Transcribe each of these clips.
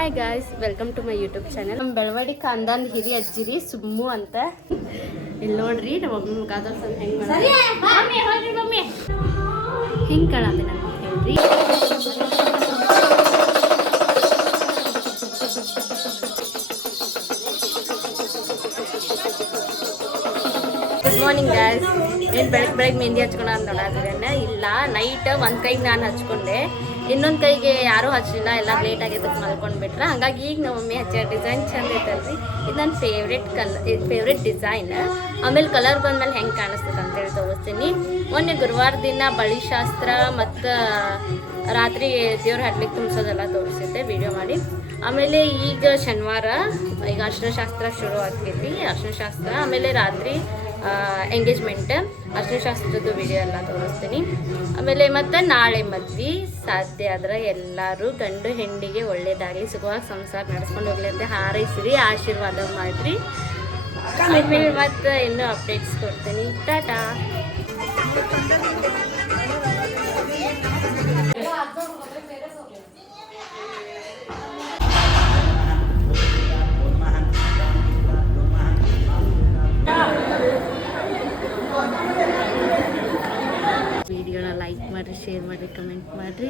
Hi guys, welcome to my YouTube channel. ನಮ್ಮ ಬೆಳವಡಿ ಕಾಂದಾನ್ ಹಿರಿ ಅಜ್ಜಿರಿ ಸುಮ್ಮು ಅಂತ. ಇಲ್ಲಿ ನೋಡ್ರಿ ನಮ್ಮ ಮಮ್ಮಿ ಗಾದರ್ಸನ್ ಹೆಂಗೆ ಹೆಂಗೆ ಕಾಣತ್ತೆ ನಾನು ಹೇಳ್ರಿ. Good morning guys. ಏನು ಬೆಳಗ್ಗೆ ಮೆಹಂದಿ ಹಚ್ಕೊಳ ಅಂತ ನೋಡಾತಿದ್ದೇನೆ. ಇಲ್ಲ, ನೈಟ್ ಒಂದು ಕೈಗೆ ನಾನು ಹಚ್ಕೊಂಡೆ, ಇನ್ನೊಂದು ಕೈಗೆ ಯಾರೂ ಹಚ್ಚಲಿಲ್ಲ. ಎಲ್ಲ ಲೇಟ್ ಆಗೈತೆ ಮಲ್ಕೊಂಡ್ಬಿಟ್ರೆ. ಹಾಗಾಗಿ ಈಗ ನಮ್ಮ ಮಮ್ಮಿ ಹಚ್ಚ ಡಿಸೈನ್ ಚಂದ ಐತಲ್ರಿ. ಇದು ನನ್ನ ಫೇವ್ರೆಟ್ ಡಿಸೈನ್. ಆಮೇಲೆ ಕಲರ್ ಬಂದ್ಮೇಲೆ ಹೆಂಗೆ ಕಾಣಿಸ್ತದೆ ಅಂತೇಳಿ ತೋರಿಸ್ತೀನಿ. ಮೊನ್ನೆ ಗುರುವಾರ ದಿನ ಬಳಿ ಶಾಸ್ತ್ರ ಮತ್ತು ರಾತ್ರಿ ದೇವ್ರು ಹಡ್ಲಿಕ್ಕೆ ತುಂಬಿಸೋದೆಲ್ಲ ತೋರಿಸಿದ್ದೆ ವಿಡಿಯೋ ಮಾಡಿ. ಆಮೇಲೆ ಈಗ ಶನಿವಾರ, ಈಗ ಅರ್ಶಿನ ಶಾಸ್ತ್ರ ಶುರು ಆಗ್ತೈತಿ. ಅರ್ಶಿನ ಶಾಸ್ತ್ರ ಆಮೇಲೆ ರಾತ್ರಿ ಎಂಗೇಜ್ಮೆಂಟ್, ಅರ್ಶಿನ ಶಾಸ್ತ್ರದ ವಿಡಿಯೋ ಎಲ್ಲ ತೋರಿಸ್ತೀನಿ. ಆಮೇಲೆ ಮತ್ತು ನಾಳೆ ಮದ್ವೆ. ಸಾಧ್ಯ ಆದ್ರೆ ಎಲ್ಲರೂ ಗಂಡು ಹೆಣ್ಣಿಗೆ ಒಳ್ಳೇದಾಗಲಿ, ಸುಖವಾಗಿ ಸಂಸಾರ ನಡೆಸ್ಕೊಂಡು ಹೋಗ್ಲಿ ಅಂತ ಹಾರೈಸಿರಿ, ಆಶೀರ್ವಾದ ಮಾಡಿರಿ. ಆಮೇಲೆ ಮತ್ತು ಇನ್ನೂ ಅಪ್ಡೇಟ್ಸ್ ಕೊಡ್ತೀನಿ. ಟಾಟಾ. ವಿಡಿಯೋನ ಲೈಕ್ ಮಾಡಿರಿ, ಶೇರ್ ಮಾಡಿರಿ, ಕಮೆಂಟ್ ಮಾಡಿರಿ.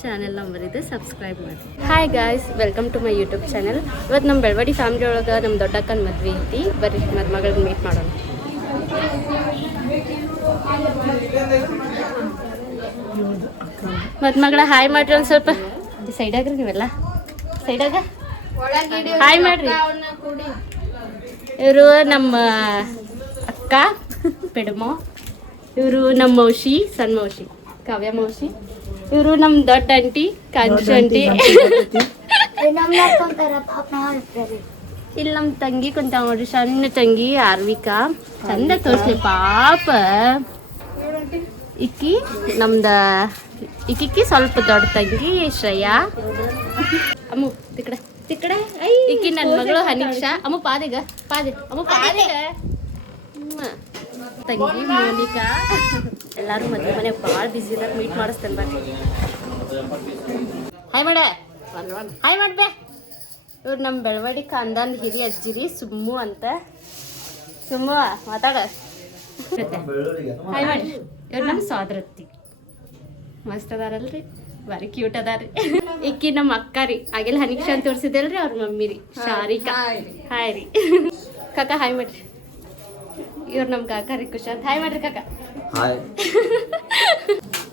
ಚಾನೆಲ್ ನಂಬರ್ ಇದೆ, ಸಬ್ಸ್ಕ್ರೈಬ್ ಮಾಡಿರಿ. Hi guys, welcome to my YouTube channel. ಇವತ್ತು ನಮ್ಮ ಬೆಳವಡಿ ಫ್ಯಾಮಿಲಿ ಒಳಗೆ ನಮ್ಮ ದೊಡ್ಡಕ್ಕನ ಮದ್ವೆ ಐತಿ. ಬರ್ರಿ ಮದುಮಗಳನ್ನ ಮೀಟ್ ಮಾಡೋಣ. ಮದುಮಗಳ ಹಾಯ್ ಮಾಡ್ರಿ. ಒಂದು ಸ್ವಲ್ಪ ಸೈಡಾಗ್ರಿ, ನೀವೆಲ್ಲ ಸೈಡಾಗ ಹಾಯ್ ಮಾಡ್ರಿ. ಇವರು ನಮ್ಮ ಅಕ್ಕ ಪೆಡಮೋ, ಇವರು ನಮ್ಮ ಮೌಶಿ, ಸಣ್ಣ ಮೌಶಿ ಕಾವ್ಯ ಮೌಶಿ. ಇವರು ನಮ್ಮ ದೊಡ್ಡ ಆಂಟಿ ಕಾಂಚು ಆಂಟಿ. ಇಲ್ಲಿ ನಮ್ಮ ತಂಗಿ ಕುಂತ ನೋಡ್ರಿ, ಸಣ್ಣ ತಂಗಿ ಆರ್ವಿಕಾ. ಚಂದ ತೋರಿಸ್ಲಿ ಪಾಪ. ಇಕ್ಕಿ ನಮ್ದ ಇಕ್ಕಿ ಸ್ವಲ್ಪ ದೊಡ್ಡ ತಂಗಿ ಶ್ರೇಯಾ. ಅಮ್ಮು ತಿಕ್ಕಡೆ ತಿಕ್ಕಡೆ. ಇಕ್ಕಿ ನನ್ನ ಮಗಳು ಹನೀಕ್ಷಾ. ಅಮ್ಮು ಪಾದಿಗ ಅಮ್ಮು ಪಾದಿಗ ತಂಗಿ ಮೋನಿಕಾ. ಎಲ್ಲರೂ ಮದುವೆ ಮನೆ ಭಾಳ ಬಿಸಿ ಇದಾಗ ಮೀಟ್ ಮಾಡಿಸ್ತೇನೆ ಬಾ. ಹಾಯ್ ಮಾಡ, ಹಾಯ್ ಮಾಡ್ಬೇ. ಇವ್ರು ನಮ್ಮ ಬೆಳವಡಿ ಕಾಂದಾನ್ ಹಿರಿ ಅಜ್ಜಿರಿ ಸುಮ್ಮು ಅಂತ. ಸುಮ್ಮು ಮಾತಾಡ. ಹಾಯ್ ಮಾಡಿ. ಇವ್ರು ನಮ್ಮ ಸೋದರತ್ತಿ. ಮಸ್ತ್ ಅದಾರಲ್ರಿ, ಭಾರಿ ಕ್ಯೂಟ್ ಅದಾರಿ. ಇಕ್ಕಿ ನಮ್ಮ ಅಕ್ಕ ರೀ. ಆಗಿಲ್ಲ ಹನೀಕ್ಷಾ ಅಂತ ತೋರಿಸಿದಲ್ರಿ, ಅವ್ರ ಮಮ್ಮಿ ರೀ ಶಾರಿಕಾ. ಹಾಯ್ ರೀ ಕಾಕ. ಹಾಯ್ ಮಾಡ್ರಿ. ಇವ್ರು ನಮ್ಮ ಕಾಕ ರೀ ಕುಶಾಂತ್. ಹಾಯ್ ಮಾಡ್ರಿ ಕಾಕ.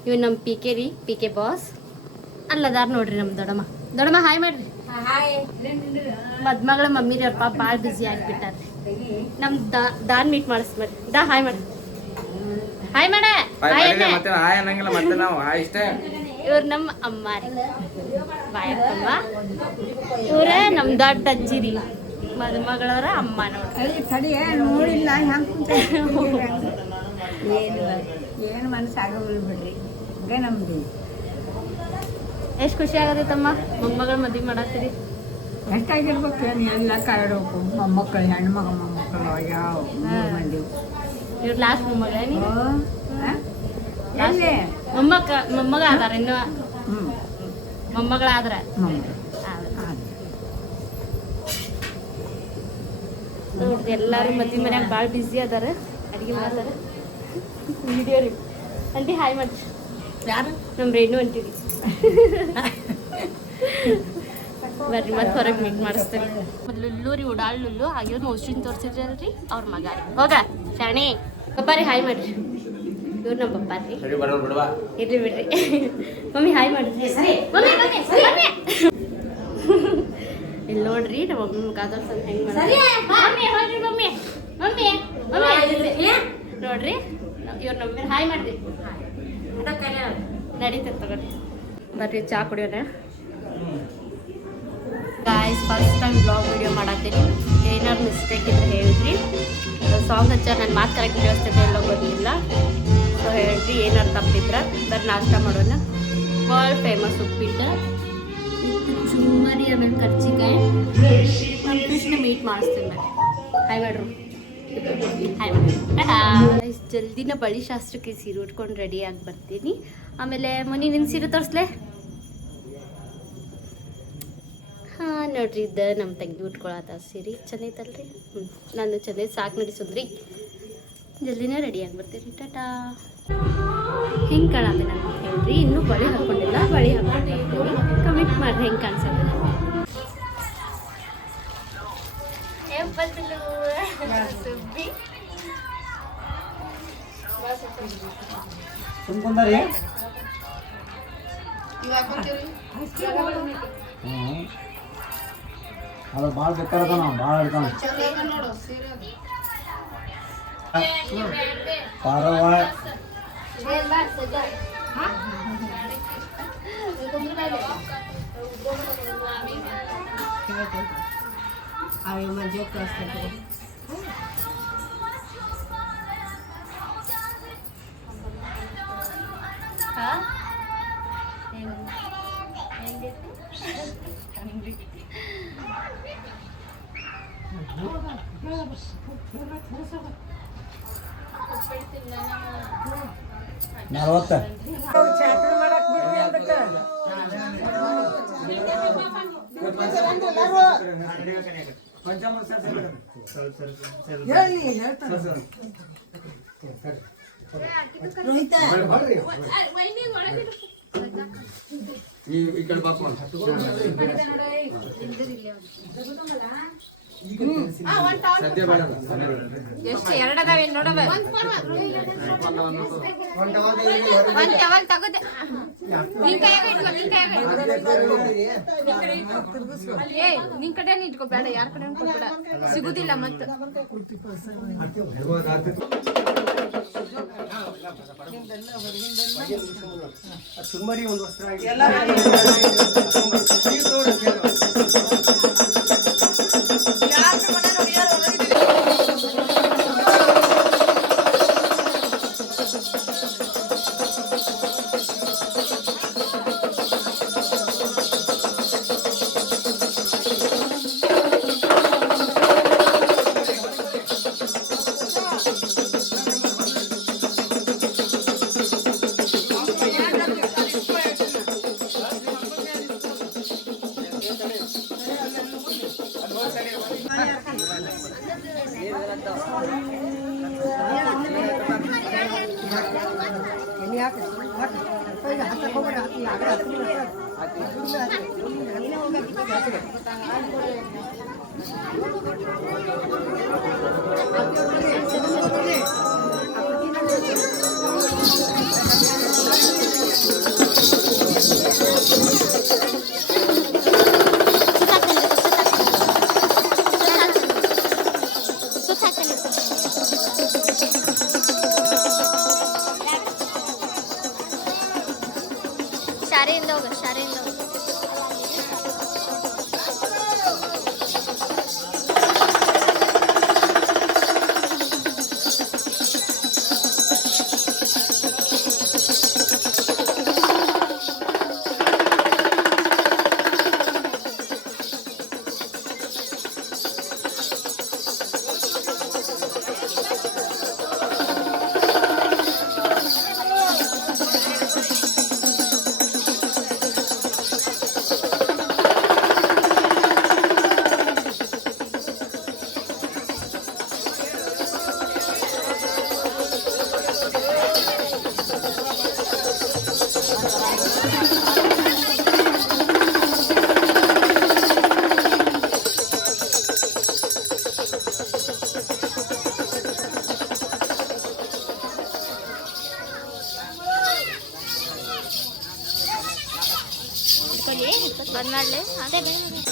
ಇವ್ ನಮ್ಮ ಪಿ ಕೆ ರೀ, ಪಿ ಕೆ ಬಾಸ್. ಅಲ್ಲದಾರ ನೋಡ್ರಿ ನಮ್ಮ ದೊಡ್ಡಮ್ಮ. ಹಾಯ್ ಮಾಡ್ರಿ. ಮದ್ಮಗಳ ಮಮ್ಮಿ ರೀ, ಅವ್ರ ಪಾಪ ಭಾಳ ಬ್ಯುಸಿ ಆಗಿಬಿಟ್ಟಾರ್ರಿ. ನಮ್ಮ ದಾನ್ ಮೀಟ್ ಮಾಡಿಸ್ಬೇಡ್ರಿ. ಹಾಯ್ ಮಾಡ್ರಿ. ಹಾಯ್ ಮಾಡ. ಇವ್ರು ನಮ್ಮ ಅಮ್ಮ ರೀ, ಬಾಯಕ್ಕಮ್ಮ. ಇವ್ರ ನಮ್ಮ ದೊಡ್ಡ ಅಜ್ಜಿ ರೀ, ಮದುಮಗಳವರ ಅಮ್ಮ ನೋಡ್ರಿ. ಏನು ಮನಸ್ಸಾಗಲ್ಲ ಬಿಡ್ರಿ, ನಮ್ದು ಎಷ್ಟು ಖುಷಿ ಆಗತ್ತಮ್ಮ ಮೊಮ್ಮಗಳ ಮದುವೆ ಮಾಡತ್ತೀರಿ. ಎಷ್ಟಾಗಿರ್ಬೇಕು ಏನು ಎಲ್ಲ ಕಾಯ್ಬೇಕು. ಮೊಮ್ಮಕ್ಕಳು, ಹೆಣ್ಮಗ ಮೊಮ್ಮಕ್ಕಳು ಯಾವ ಮಂದಿ. ಇವ್ರು ಲಾಸ್ಟ್ ಮೊಮ್ಮಗ. ಮೊಮ್ಮಗ ಅದಾರ ಇನ್ನು. ಮೊಮ್ಮಗಳಾದ್ರ ನೋಡ್ರಿ. ಎಲ್ಲಾರು ಮದ್ವೆ ಮನ್ಯಾಗ ಭಾಳ ಬಿಸಿ ಅದಾರ, ಅಡಿಗೆ ಮಾಡ್ತಾರ. ವಿಡಿಯೋ ರೀ ಅಂಟಿ. ಹಾಯ್ ಮಾಡ್ರಿ. ಯಾರು? ನಮ್ಮ ರೇಣು ಅಂತೀವಿ. ಬರ್ರಿ ಮತ್ತೆ ಹೊರಗೆ ಮೀಟ್ ಮಾಡಿಸ್ತೇವೆ. ಲುಲ್ಲು ರೀ, ಉಡಾಳ್ ಲುಲ್ಲು. ಆಗಿರೋ ಮೋಸ್ಟ್ರಿನ್ ತೋರಿಸಿದ್ರಲ್ರಿ, ಅವ್ರ ಮಗ ರೀ. ಹೋಗ ಶಾಣಿ. ಪಪ್ಪ ರೀ ಹಾಯ್ ಮಾಡ್ರಿ. ಇವ್ರು ನಮ್ಮ ಪಪ್ಪ ರೀ. ಇರ್ಲಿ ಬಿಡ್ರಿ. ಮಮ್ಮಿ ಹಾಯ್ ಮಾಡ್ರಿ. ಇಲ್ಲಿ ನೋಡ್ರಿ ನಮ್ಮ ಮಮ್ಮಿ ಮುಖಾದರ್ಸನ್ ಹೆಂಗೆ ನೋಡ್ರಿ. ಇವ್ರು ನಮ್ಮ ಹಾಯ್ ಮಾಡ್ರಿ. ನಡೀತದೆ ತಗೊಳ್ರಿ. ಬರ್ರಿ ಚಾ ಕುಡಿಯೋಣ. Guys, first time blog video ಮಾಡತ್ತೀನಿ. ಏನಾದ್ರು ಮಿಸ್ಟೇಕ್ ಇದ್ರೆ ಹೇಳಿದ್ರಿ. ಸಾಂಗ್ ಹಚ್ಚಾರ ನನ್ನ ಮಾತು ಕರೆಕ್ಟ್ ವ್ಯವಸ್ಥೆ ಎಲ್ಲ ಗೊತ್ತಿಲ್ಲ. ಸೊ ಹೇಳ್ರಿ ಏನಾದ್ರು ತಪ್ಪಿದ್ರೆ. ಬರ್ ನಾಷ್ಟ ಮಾಡೋಣ. ವರ್ಲ್ಡ್ ಫೇಮಸ್ ಉಪ್ಪಿಟ್ಟು, ಚುಮ್ಮರಿ, ಆಮೇಲೆ ಕರ್ಚಿಕಾಯಿ. ನಮ್ಮ ಕೃಷ್ಣ ಮೀಟ್ ಮಾಡಿಸ್ತೀನಿ. ಹಾಯ್ ಮಾಡ್ರು. ಹಾಯ್ ಮಾಡಿ. ಜಲ್ದಿನ ಬಳಿ ಶಾಸ್ತ್ರಕ್ಕೆ ಸೀರೆ ಉಟ್ಕೊಂಡು ರೆಡಿಯಾಗಿ ಬರ್ತೀನಿ. ಆಮೇಲೆ ಮನಿ ನಿನ್ನ ಸೀರೆ ತೋರಿಸ್ಲೆ. ನೋಡ್ರಿ ಇದ್ದ ನಮ್ಮ ತಂಗಿ ಉಟ್ಕೊಳತ್ತ ಸೀರೆ ಚಂದ ಐತಲ್ರಿ ನಾನು ಚಂದ ಐತೆ ಸಾಕು ನಡೆಸೋದ್ರಿ ಜಲ್ದಿನೇ ರೆಡಿ ಆಗಿಬಿಡ್ತೀರಿ ಟಾಟಾ ಹೆಂಗೆ ಕಾಣತ್ತೆ ನಾನು ಹೇಳ್ರಿ ಇನ್ನೂ ಬಳೆ ಹಾಕ್ಕೊಂಡಿಲ್ಲ ಬಳೆ ಹಾಕ್ಕೊಂಡು ಬರ್ತೀವಿ ಕಮೆಂಟ್ ಮಾಡಿರಿ ಹೆಂಗೆ ಕಾಣಿಸುತ್ತೆ ಅದು ಭಾಳ ಬೇಕಾದ ನಾವು ಭಾಳ ಇರ್ತಾನ ಪಾರವ ನಲವತ್ತ ಈ ಕಡೆ ಬಾಪ ಎಷ್ಟು ಎರಡದಾವೆ ನೋಡವ ಒಂದ್ ಟವಲ್ ತಗದೆ ನಿನ್ ಕೈಯಾಗ ಇಟ್ಕೋ ನಿನ್ ಕಡೆ ಇಟ್ಕೋ ಬೇಡ ಯಾರ ಕಡೆ ಕೊಡ್ಬೇಡ ಸಿಗುದಿಲ್ಲ ಮತ್ತ ಸುಮ್ಮರಿ ಒಂದು ವಸ್ತ್ರ ಶಾರೆಯಿಂದ ಹೋಗ ಶಾರೆಯಿಂದ ಹೋಗ ಬಂದ್ ಮಾಡ್ಲೆ ಅದೇ ಬೇಡ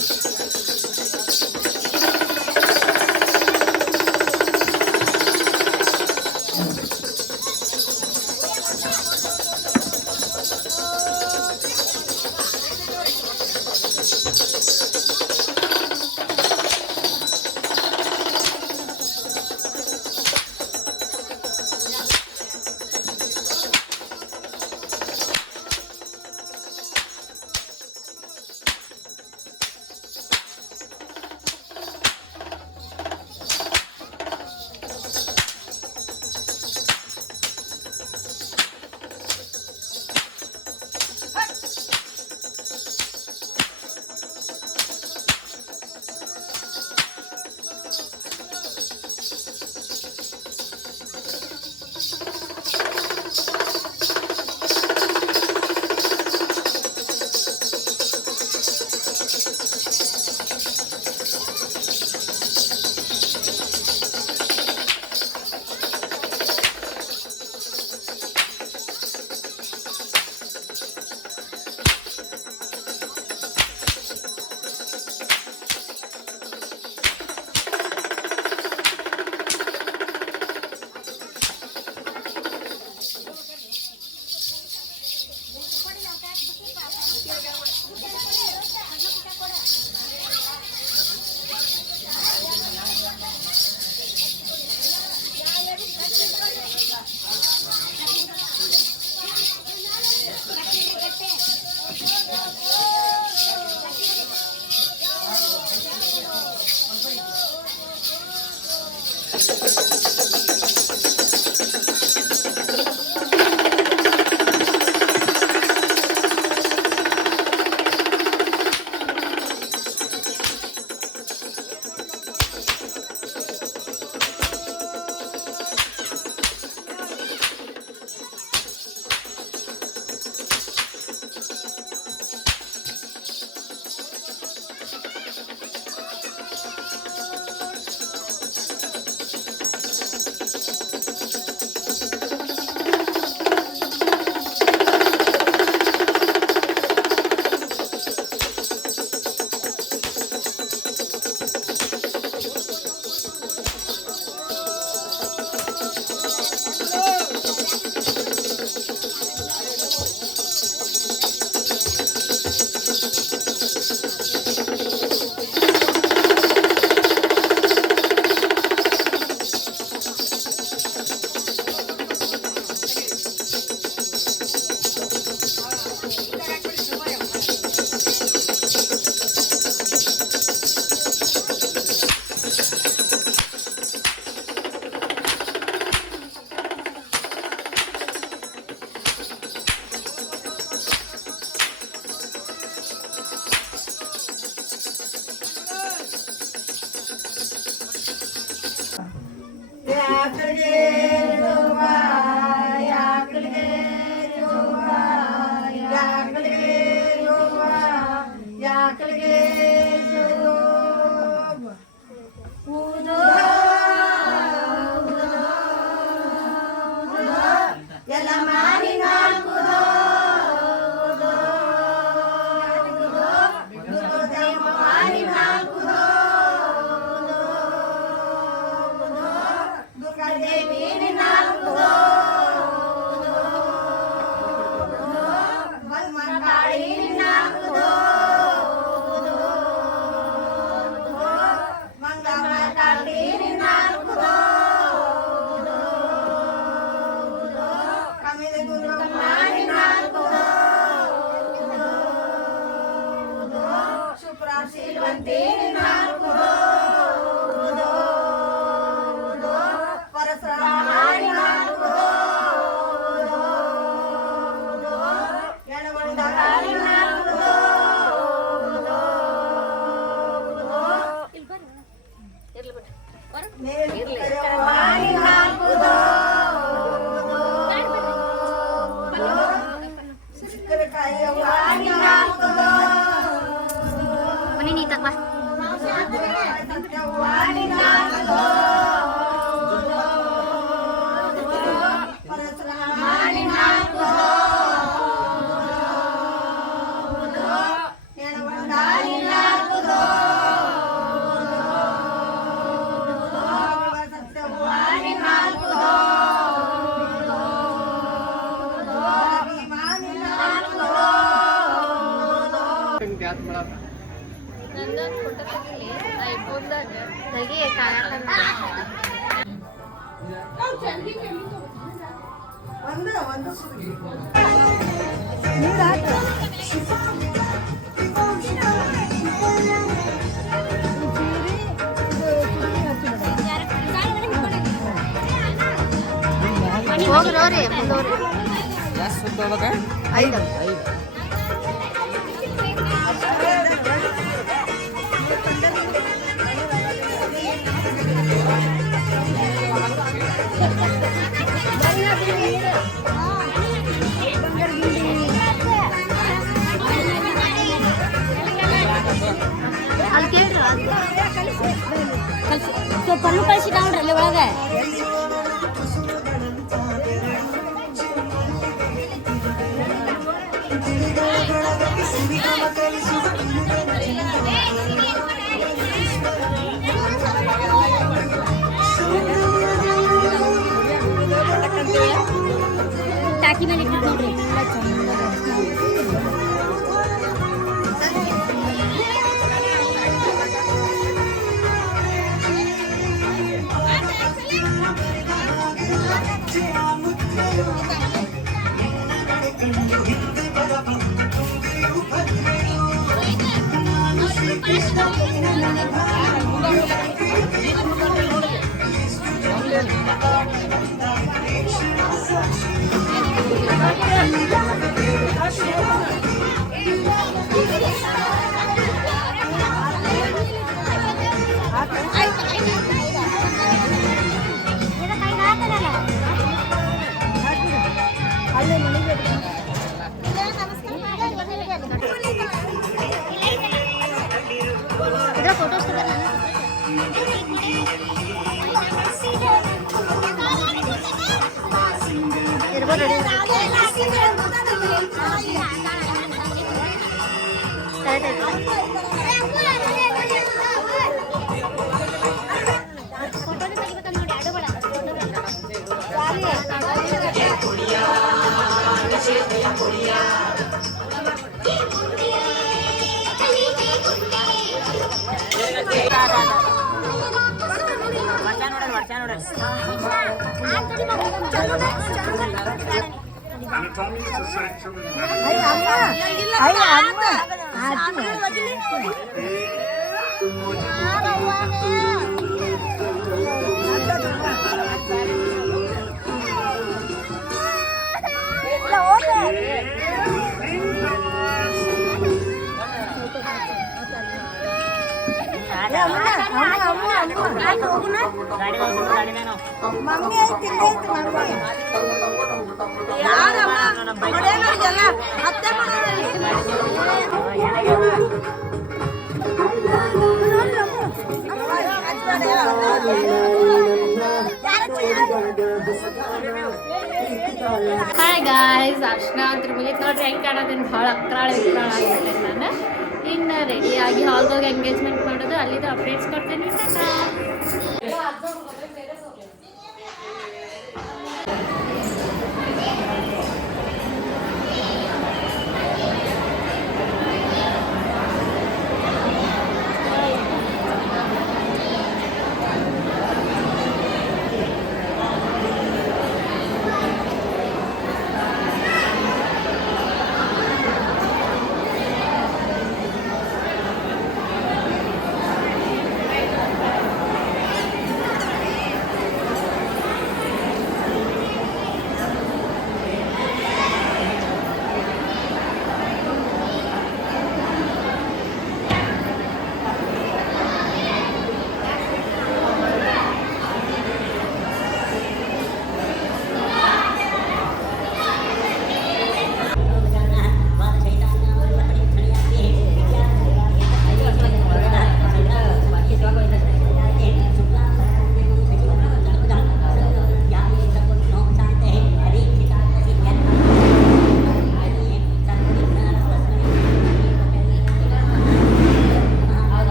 ಮನೆ ನೀತಕ್ಕ ನಂದೊಂದು ಫೋಟೋ ತೆಗಿ ಐಫೋನ್ದಾಗ ತೆಗಿ ಹೋಗ್ರಿ ಮುಂದೋರಿ ಐದು ಅಲ್ಲಿ ಕೇಳ್ರ ಸ್ವಲ್ಪ ಪಲ್ಲು ಕಳಿಸಿ ನೋಡ್ರಿ ಅಲ್ಲಿ ಒಳಗೆ ಟಾಕಿ ಮೇಲೆ ಇಟ್ಟು ನೋಡ್ರಿ ಫೋಟೋಸ್ ಇರ್ಬೋದು ಹಾಯ್ ಗಾಯ್ಸ್, ಅರ್ಶನ ಅಂತ ಮುಗಿತು ನೋಡ್ರಿ. ಹೆಂಗೆ ಕಾಣೋದೇನು ಭಾಳ ಅಕ್ರಾಳ ಆಗ್ಬಿಟ್ಟೆ ನಾನು. ಇನ್ನು ರೆಡಿಯಾಗಿ ಹಾಲ್ಗೋಗಿ ಎಂಗೇಜ್ಮೆಂಟ್ ಮಾಡೋದು, ಅಲ್ಲಿದ್ದು ಅಪ್ಡೇಟ್ಸ್ ಕೊಡ್ತೇನೆ.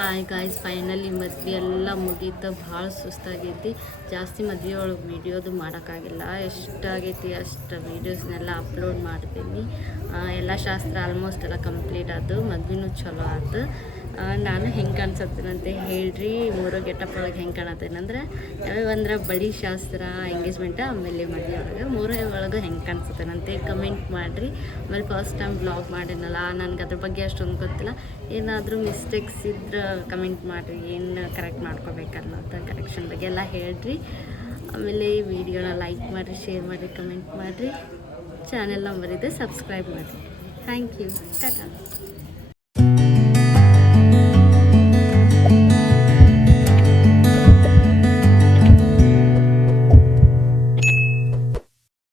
ಹಾಯ್ ಗಾಯ್ಸ್, ಫೈನಲಿ ಮದ್ವೆ ಎಲ್ಲ ಮುಗೀತು. ಭಾಳ ಸುಸ್ತಾಗೈತಿ. ಜಾಸ್ತಿ ಮದ್ವೆ ಒಳಗೆ ವೀಡಿಯೋದು ಮಾಡೋಕ್ಕಾಗಿಲ್ಲ. ಎಷ್ಟಾಗೈತಿ ಅಷ್ಟು ವೀಡಿಯೋಸ್ನೆಲ್ಲ ಅಪ್ಲೋಡ್ ಮಾಡ್ತೀನಿ. ಎಲ್ಲ ಶಾಸ್ತ್ರ ಆಲ್ಮೋಸ್ಟ್ ಎಲ್ಲ ಕಂಪ್ಲೀಟ್ ಆಯ್ತು. ಮದ್ವೆನೂ ಚಲೋ ಆಯ್ತು. ನಾನು ಹೆಂಗೆ ಕಾಣಿಸತ್ತೇನಂತ ಹೇಳ್ರಿ. ಮೂರು ಗೆಟಪ್ ಒಳಗೆ ಹೆಂಗೆ ಕಾಣತ್ತೇನಂದ್ರೆ ಯಾವ್ಯಾವಂದ್ರೆ ಬಳಿ ಶಾಸ್ತ್ರ, ಎಂಗೇಜ್ಮೆಂಟ್, ಆಮೇಲೆ ಮದುವೆ ಒಳಗೆ ಮೂರೇ ಒಳಗೆ ಹೆಂಗೆ ಕಾಣಿಸ್ತೇನಂತೆ ಕಮೆಂಟ್ ಮಾಡಿರಿ. ಆಮೇಲೆ ಫಸ್ಟ್ ಟೈಮ್ ಬ್ಲಾಗ್ ಮಾಡೇನಲ್ಲ, ನನಗೆ ಅದ್ರ ಬಗ್ಗೆ ಅಷ್ಟೊಂದು ಗೊತ್ತಿಲ್ಲ. ಏನಾದರೂ ಮಿಸ್ಟೇಕ್ಸ್ ಇದ್ರೆ ಕಮೆಂಟ್ ಮಾಡಿರಿ, ಏನು ಕರೆಕ್ಟ್ ಮಾಡ್ಕೋಬೇಕನ್ನೋದು ಕರೆಕ್ಷನ್ ಬಗ್ಗೆ ಎಲ್ಲ ಹೇಳ್ರಿ. ಆಮೇಲೆ ಈ ವಿಡಿಯೋನ ಲೈಕ್ ಮಾಡಿರಿ, ಶೇರ್ ಮಾಡಿರಿ, ಕಮೆಂಟ್ ಮಾಡಿರಿ. ಚಾನೆಲ್ ನಂಬರ್ ಇದೆ, ಸಬ್ಸ್ಕ್ರೈಬ್ ಮಾಡಿರಿ. Thank you. ಟಾಟಾ.